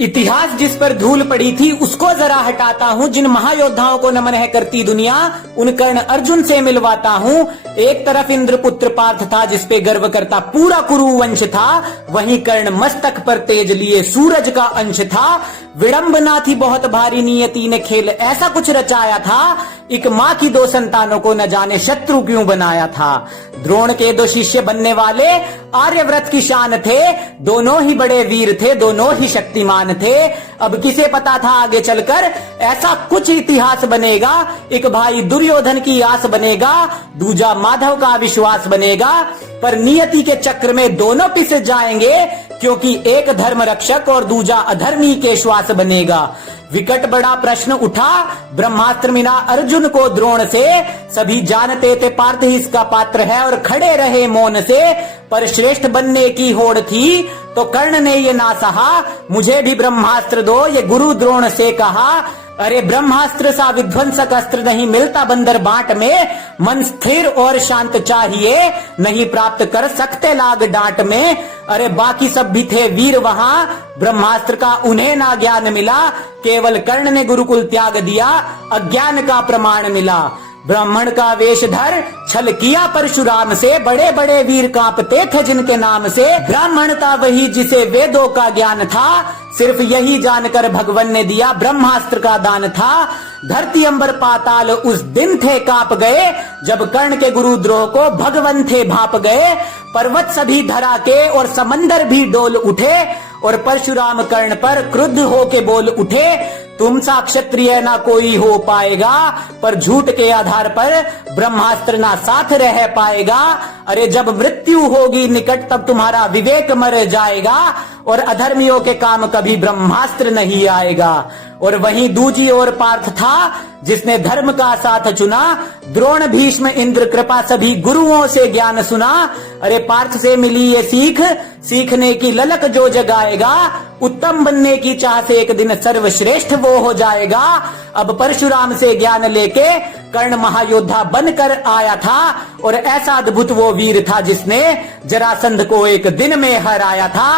इतिहास जिस पर धूल पड़ी थी उसको जरा हटाता हूँ। जिन महायोद्धाओं को नमन है करती दुनिया, उन कर्ण अर्जुन से मिलवाता हूँ। एक तरफ इंद्रपुत्र पार्थ था जिस पे गर्व करता पूरा कुरु वंश था, वहीं कर्ण मस्तक पर तेज लिए सूरज का अंश था। विडंबना थी बहुत भारी, नियति ने खेल ऐसा कुछ रचाया था। एक माँ की दो संतानों को न जाने शत्रु क्यों बनाया था। द्रोण के दो शिष्य बनने वाले आर्यव्रत की शान थे, दोनों ही बड़े वीर थे, दोनों ही शक्तिमान थे। अब किसे पता था आगे चलकर ऐसा कुछ इतिहास बनेगा। एक भाई दुर्योधन की आस बनेगा, दूजा माधव का विश्वास बनेगा। पर नियति के चक्र में दोनों पिस जाएंगे, क्योंकि एक धर्म रक्षक और दूजा अधर्मी के श्वास बनेगा। विकट बड़ा प्रश्न उठा, ब्रह्मास्त्र मिला अर्जुन को द्रोण से। सभी जानते थे पार्थ ही इसका पात्र है और खड़े रहे मौन से। पर श्रेष्ठ बनने की होड़ थी तो कर्ण ने ये ना सहा, मुझे भी ब्रह्मास्त्र दो ये गुरु द्रोण से कहा। अरे ब्रह्मास्त्र सा विध्वंसक अस्त्र नहीं मिलता बंदर बांट में। मन स्थिर और शांत चाहिए, नहीं प्राप्त कर सकते लाग डांट में। अरे बाकी सब भी थे वीर वहां, ब्रह्मास्त्र का उन्हें ना ज्ञान मिला। केवल कर्ण ने गुरुकुल त्याग दिया, अज्ञान का प्रमाण मिला। ब्राह्मण का वेश धर छल किया परशुराम से, बड़े बड़े वीर कांपते थे जिनके नाम से। ब्राह्मण था वही जिसे वेदों का ज्ञान था, सिर्फ यही जानकर भगवान ने दिया ब्रह्मास्त्र का दान था। धरती अंबर पाताल उस दिन थे कांप गए, जब कर्ण के गुरुद्रोह को भगवान थे भाप गए। पर्वत सभी धरा के और समंदर भी डोल उठे, और परशुराम कर्ण पर क्रुद्ध होके बोल उठे। तुम सा क्षत्रिय ना कोई हो पाएगा, पर झूठ के आधार पर ब्रह्मास्त्र ना साथ रह पाएगा। अरे जब मृत्यु होगी निकट तब तुम्हारा विवेक मर जाएगा, और अधर्मियों के काम कभी ब्रह्मास्त्र नहीं आएगा। और वहीं दूजी ओर पार्थ था जिसने धर्म का साथ चुना। द्रोण भीष्म इंद्र कृपा सभी गुरुओं से ज्ञान सुना। अरे पार्थ से मिली ये सीख, सीखने की ललक जो जगाएगा। उत्तम बनने की चाह से एक दिन सर्वश्रेष्ठ वो हो जाएगा। अब परशुराम से ज्ञान लेके कर्ण महायोद्धा बनकर आया था, और ऐसा अद्भुत वो वीर था जिसने जरासंध को एक दिन में हराया था।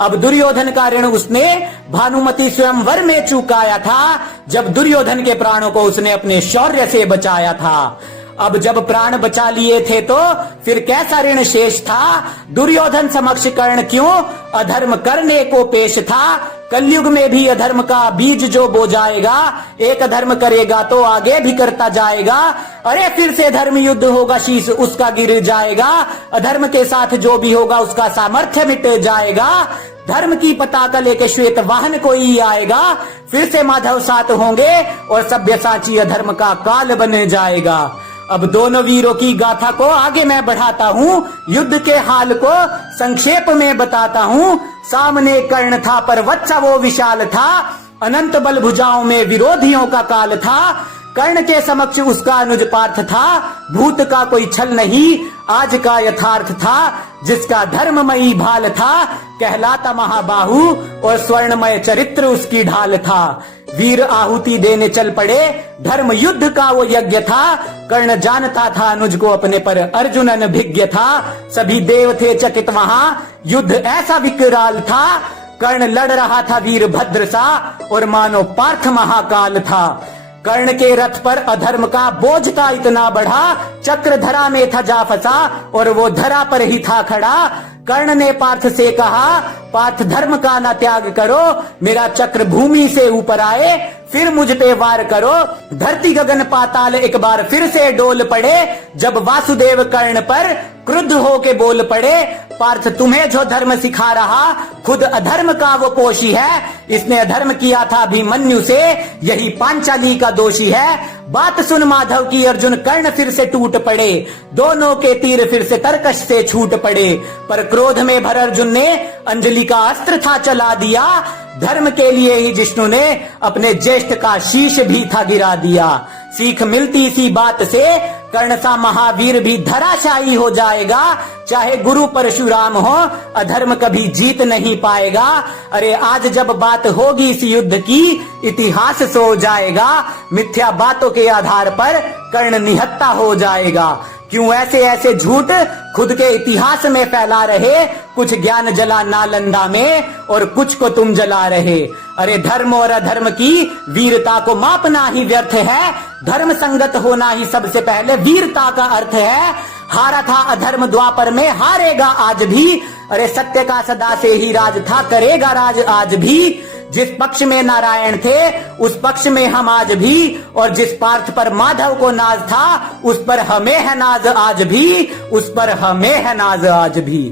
अब दुर्योधन का ऋण उसने भानुमति स्वयंवर में चुकाया था, जब दुर्योधन के प्राणों को उसने अपने शौर्य से बचाया था। अब जब प्राण बचा लिए थे तो फिर कैसा ऋण शेष था। दुर्योधन समक्ष कर्ण क्यों अधर्म करने को पेश था। कलयुग में भी अधर्म का बीज जो बो जाएगा, एक अधर्म करेगा तो आगे भी करता जाएगा। अरे फिर से धर्म युद्ध होगा, शीश उसका गिर जाएगा। अधर्म के साथ जो भी होगा उसका सामर्थ्य मिट जाएगा। धर्म की पताका लेके श्वेत वाहन कोई आएगा, फिर से माधव साथ होंगे और सभ्यसाची अधर्म का काल बन जाएगा। अब दोनों वीरों की गाथा को आगे मैं बढ़ाता हूँ, युद्ध के हाल को संक्षेप में बताता हूँ। सामने कर्ण था पर वत्सा वो विशाल था, अनंत बल भुजाओं में विरोधियों का काल था। कर्ण के समक्ष उसका अनुज पार्थ था, भूत का कोई छल नहीं आज का यथार्थ था। जिसका धर्ममयी भाल था कहलाता महाबाहु, और स्वर्णमय चरित्र उसकी ढाल था। वीर आहुति देने चल पड़े, धर्म युद्ध का वो यज्ञ था। कर्ण जानता था अनुज को अपने पर अर्जुन अनभिज्ञ था। सभी देव थे चकित वहां, युद्ध ऐसा विकराल था। कर्ण लड़ रहा था वीर भद्र सा, और मानो पार्थ महाकाल था। कर्ण के रथ पर अधर्म का बोझ था इतना बढ़ा, चक्र धरा में था जा फंसा और वो धरा पर ही था खड़ा। कर्ण ने पार्थ से कहा, पार्थ धर्म का ना त्याग करो, मेरा चक्र भूमि से ऊपर आए फिर मुझ पे वार करो। धरती गगन पाताल एक बार फिर से डोल पड़े, जब वासुदेव कर्ण पर क्रुद्ध होके बोल पड़े। पार्थ तुम्हें जो धर्म सिखा रहा, खुद अधर्म का वो पोषी है। इसने अधर्म किया था अभिमन्यु से, यही पांचाली का दोषी है। बात सुन माधव की अर्जुन, कर्ण फिर से टूट पड़े। दोनों के तीर फिर से तरकश से छूट पड़े, पर क्रोध में भर अर्जुन ने अंजलि का अस्त्र था चला दिया। धर्म के लिए ही जिष्णु ने अपने ज्येष्ठ का शीश भी था गिरा दिया। सीख मिलती इसी बात से, कर्ण सा महावीर भी धराशायी हो जाएगा। चाहे गुरु परशुराम हो, अधर्म कभी जीत नहीं पाएगा। अरे आज जब बात होगी इस युद्ध की, इतिहास सो जाएगा। मिथ्या बातों के आधार पर कर्ण निहत्ता हो जाएगा। क्यों ऐसे ऐसे झूठ खुद के इतिहास में फैला रहे? कुछ ज्ञान जला नालंदा में और कुछ को तुम जला रहे। अरे धर्म और अधर्म की वीरता को मापना ही व्यर्थ है। धर्म संगत होना ही सबसे पहले वीरता का अर्थ है। हारा था अधर्म द्वापर में, हारेगा आज भी। अरे सत्य का सदा से ही राज था, करेगा राज आज भी। जिस पक्ष में नारायण थे उस पक्ष में हम आज भी, और जिस पार्थ पर माधव को नाज था उस पर हमें है नाज आज भी, उस पर हमें है नाज आज भी।